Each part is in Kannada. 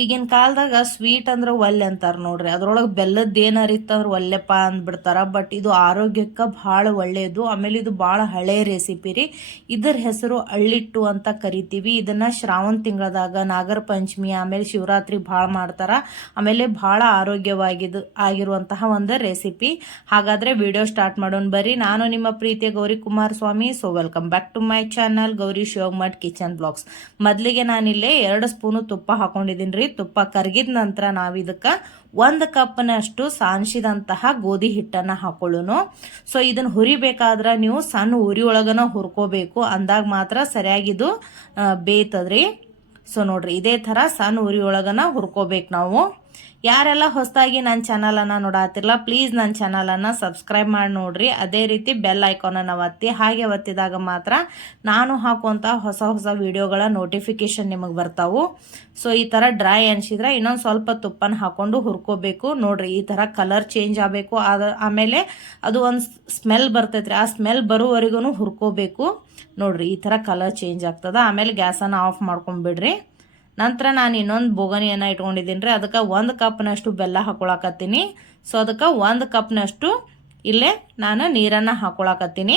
ಈಗಿನ ಕಾಲದಾಗ ಸ್ವೀಟ್ ಅಂದ್ರೆ ಒಲ್ಲೆ ಅಂತಾರೆ ನೋಡ್ರಿ. ಅದ್ರೊಳಗೆ ಬೆಲ್ಲದ ಏನಾರ ಇತ್ತಂದ್ರೆ ಒಲ್ಲೆಪ್ಪ ಅಂದ್ಬಿಡ್ತಾರ. ಬಟ್ ಇದು ಆರೋಗ್ಯಕ್ಕೆ ಭಾಳ ಒಳ್ಳೆಯದು. ಆಮೇಲೆ ಇದು ಭಾಳ ಹಳೆ ರೆಸಿಪಿ ರೀ. ಇದರ ಹೆಸರು ಅಳ್ಳಿಟ್ಟು ಅಂತ ಕರಿತೀವಿ. ಇದನ್ನ ಶ್ರಾವಣ ತಿಂಗಳದಾಗ ನಾಗರ ಪಂಚಮಿ ಆಮೇಲೆ ಶಿವರಾತ್ರಿ ಭಾಳ ಮಾಡ್ತಾರ. ಆಮೇಲೆ ಭಾಳ ಆಗಿರುವಂತಹ ಒಂದು ರೆಸಿಪಿ. ಹಾಗಾದ್ರೆ ವಿಡಿಯೋ ಸ್ಟಾರ್ಟ್ ಮಾಡೋಣ ಬರ್ರಿ. ನಾನು ನಿಮ್ಮ ಪ್ರೀತಿಯ Gauri Kumaraswamy. So welcome back to my channel Gauri Shivamath kitchen blogs. ಮೊದಲಿಗೆ ನಾನಿಲ್ಲೇ 2 ಸ್ಪೂನು ತುಪ್ಪ ಹಾಕೊಂಡಿದ್ದೀನಿ ರೀ. ತುಪ್ಪ ಕರಗಿದ ನಂತರ ನಾವು ಇದಕ್ಕೆ 1 ಕಪ್ನಷ್ಟು ಸಾನ್ಸಿದಂತಹ ಗೋಧಿ ಹಿಟ್ಟನ್ನು ಹಾಕೊಳ್ಳೋನು. ಸೊ ಇದನ್ನು ಹುರಿಬೇಕಾದ್ರೆ ನೀವು ಸಣ್ಣ ಉರಿ ಒಳಗನ ಹುರ್ಕೋಬೇಕು, ಅಂದಾಗ ಮಾತ್ರ ಸರಿಯಾಗಿದು ಬೇಯ್ತದ್ರಿ. ಸೊ ನೋಡ್ರಿ, ಇದೇ ಥರ ಸಣ್ಣ ಉರಿ ಒಳಗನ ಹುರ್ಕೋಬೇಕು ನಾವು. ಯಾರೆಲ್ಲ ಹೊಸದಾಗಿ ನನ್ನ ಚಾನಲನ್ನು ನೋಡಾತಿರಲ್ಲ, ಪ್ಲೀಸ್ ನನ್ನ ಚಾನಲನ್ನು ಸಬ್ಸ್ಕ್ರೈಬ್ ಮಾಡಿ ನೋಡ್ರಿ. ಅದೇ ರೀತಿ ಬೆಲ್ ಐಕಾನನ್ನು ಒತ್ತಿ. ಹಾಗೆ ಒತ್ತಿದಾಗ ಮಾತ್ರ ನಾನು ಹಾಕುವಂಥ ಹೊಸ ಹೊಸ ವಿಡಿಯೋಗಳ ನೋಟಿಫಿಕೇಶನ್ ನಿಮಗೆ ಬರ್ತಾವು. ಸೊ ಈ ಥರ ಡ್ರೈ ಅನಿಸಿದ್ರೆ ಇನ್ನೊಂದು ಸ್ವಲ್ಪ ತುಪ್ಪನ ಹಾಕೊಂಡು ಹುರ್ಕೋಬೇಕು. ನೋಡ್ರಿ, ಈ ಥರ ಕಲರ್ ಚೇಂಜ್ ಆಗಬೇಕು. ಆಮೇಲೆ ಅದು ಒಂದು ಸ್ಮೆಲ್ ಬರ್ತೈತ್ರಿ. ಆ ಸ್ಮೆಲ್ ಬರೋವರೆಗೂ ಹುರ್ಕೋಬೇಕು. ನೋಡ್ರಿ, ಈ ಥರ ಕಲರ್ ಚೇಂಜ್ ಆಗ್ತದ. ಆಮೇಲೆ ಗ್ಯಾಸನ್ನು ಆಫ್ ಮಾಡ್ಕೊಂಡ್ಬಿಡ್ರಿ. ನಂತರ ನಾನು ಇನ್ನೊಂದು ಬೋಗಣಿಯನ್ನು ಇಟ್ಕೊಂಡಿದ್ದೀನಿ ರೀ. ಅದಕ್ಕೆ 1 ಕಪ್ನಷ್ಟು ಬೆಲ್ಲ ಹಾಕೊಳಕತ್ತೀನಿ. ಸೊ ಅದಕ್ಕೆ 1 ಕಪ್ನಷ್ಟು ಇಲ್ಲೇ ನಾನು ನೀರನ್ನು ಹಾಕೊಳಕತ್ತೀನಿ.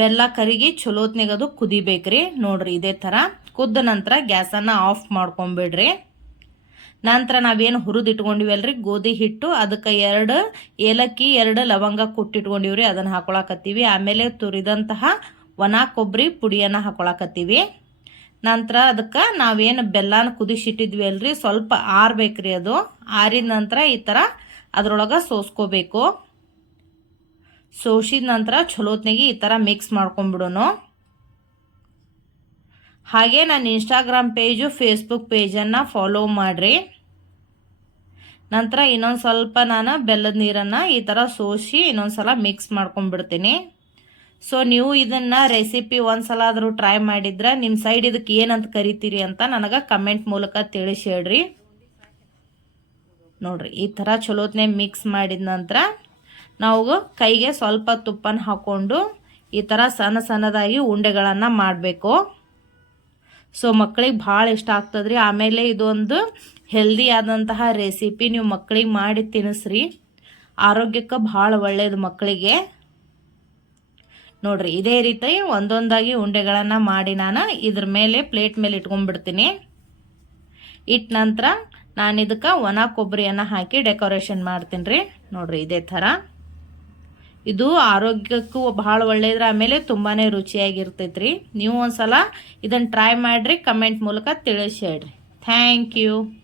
ಬೆಲ್ಲ ಕರಿಗಿ ಚಲೋತ್ನಿಗೆ ಅದು ಕುದಿಬೇಕ್ರಿ. ನೋಡ್ರಿ, ಇದೇ ಥರ ಕುದ್ದ ನಂತರ ಗ್ಯಾಸನ್ನು ಆಫ್ ಮಾಡ್ಕೊಂಬಿಡ್ರಿ. ನಂತರ ನಾವೇನು ಹುರಿದಿಟ್ಕೊಂಡಿವಲ್ರಿ ಗೋಧಿ ಹಿಟ್ಟು, ಅದಕ್ಕೆ 2 ಏಲಕ್ಕಿ 2 ಲವಂಗ ಕುಟ್ಟಿಟ್ಕೊಂಡಿವ್ರಿ, ಅದನ್ನು ಹಾಕೊಳಕತ್ತೀವಿ. ಆಮೇಲೆ ತುರಿದಂತಹ ಒಣ ಕೊಬ್ಬರಿ ಪುಡಿಯನ್ನು ಹಾಕೊಳಕತ್ತೀವಿ. ನಂತರ ಅದಕ್ಕೆ ನಾವೇನು ಬೆಲ್ಲನ ಕುದಿಸಿಟ್ಟಿದ್ವಿ ಅಲ್ರಿ, ಸ್ವಲ್ಪ ಆರ್ಬೇಕ್ರಿ. ಅದು ಆರಿದ ನಂತರ ಈ ಥರ ಅದ್ರೊಳಗೆ ಸೋಸ್ಕೋಬೇಕು. ಸೋಸಿದ ನಂತರ ಚಲೋತ್ನಾಗಿ ಈ ಥರ ಮಿಕ್ಸ್ ಮಾಡ್ಕೊಂಡ್ಬಿಡೋನು. ಹಾಗೆ ನನ್ನ ಇನ್ಸ್ಟಾಗ್ರಾಮ್ ಪೇಜು ಫೇಸ್ಬುಕ್ ಪೇಜನ್ನು ಫಾಲೋ ಮಾಡಿರಿ. ನಂತರ ಇನ್ನೊಂದು ಸ್ವಲ್ಪ ನಾನು ಬೆಲ್ಲದ ನೀರನ್ನು ಈ ಥರ ಸೋಸಿ ಇನ್ನೊಂದು ಸಲ ಮಿಕ್ಸ್ ಮಾಡ್ಕೊಂಡ್ಬಿಡ್ತೀನಿ. ಸೊ ನೀವು ಇದನ್ನ ರೆಸಿಪಿ ಒಂದ್ಸಲ ಆದರೂ ಟ್ರೈ ಮಾಡಿದ್ರೆ ನಿಮ್ಮ ಸೈಡ್ ಇದಕ್ಕೆ ಏನಂತ ಕರಿತೀರಿ ಅಂತ ನನಗೆ ಕಮೆಂಟ್ ಮೂಲಕ ತಿಳಿಸಿ ಹೇಳ್ರಿ. ನೋಡ್ರಿ, ಈ ಥರ ಚಲೋತ್ನೆ ಮಿಕ್ಸ್ ಮಾಡಿದ ನಂತರ ನಾವು ಕೈಗೆ ಸ್ವಲ್ಪ ತುಪ್ಪನ ಹಾಕೊಂಡು ಈ ಥರ ಸಣ್ಣ ಸಣ್ಣದಾಗಿ ಉಂಡೆಗಳನ್ನು ಮಾಡಬೇಕು. ಸೊ ಮಕ್ಕಳಿಗೆ ಭಾಳ ಇಷ್ಟ ಆಗ್ತದ್ರಿ. ಆಮೇಲೆ ಇದೊಂದು ಹೆಲ್ದಿ ಆದಂತಹ ರೆಸಿಪಿ. ನೀವು ಮಕ್ಕಳಿಗೆ ಮಾಡಿ ತಿನ್ನಿಸ್ರಿ, ಆರೋಗ್ಯಕ್ಕೆ ಭಾಳ ಒಳ್ಳೆಯದು ಮಕ್ಕಳಿಗೆ. ನೋಡ್ರಿ, ಇದೇ ರೀತಿ ಒಂದೊಂದಾಗಿ ಉಂಡೆಗಳನ್ನು ಮಾಡಿ ನಾನು ಇದ್ರ ಮೇಲೆ ಪ್ಲೇಟ್ ಮೇಲೆ ಇಟ್ಕೊಂಡ್ಬಿಡ್ತೀನಿ. ಇಟ್ಟ ನಂತರ ನಾನು ಇದಕ್ಕೆ ಒಣ ಕೊಬ್ಬರಿಯನ್ನು ಹಾಕಿ ಡೆಕೋರೇಷನ್ ಮಾಡ್ತೀನಿ ರೀ. ನೋಡ್ರಿ, ಇದೇ ಥರ ಇದು ಆರೋಗ್ಯಕ್ಕೂ ಭಾಳ ಒಳ್ಳೆಯದ್ರ. ಆಮೇಲೆ ತುಂಬಾ ರುಚಿಯಾಗಿರ್ತೈತ್ರಿ. ನೀವು ಒಂದ್ಸಲ ಇದನ್ನು ಟ್ರೈ ಮಾಡಿರಿ, ಕಮೆಂಟ್ ಮೂಲಕ ತಿಳಿಸಿ ಹೇಳ್ರಿ. Thank you.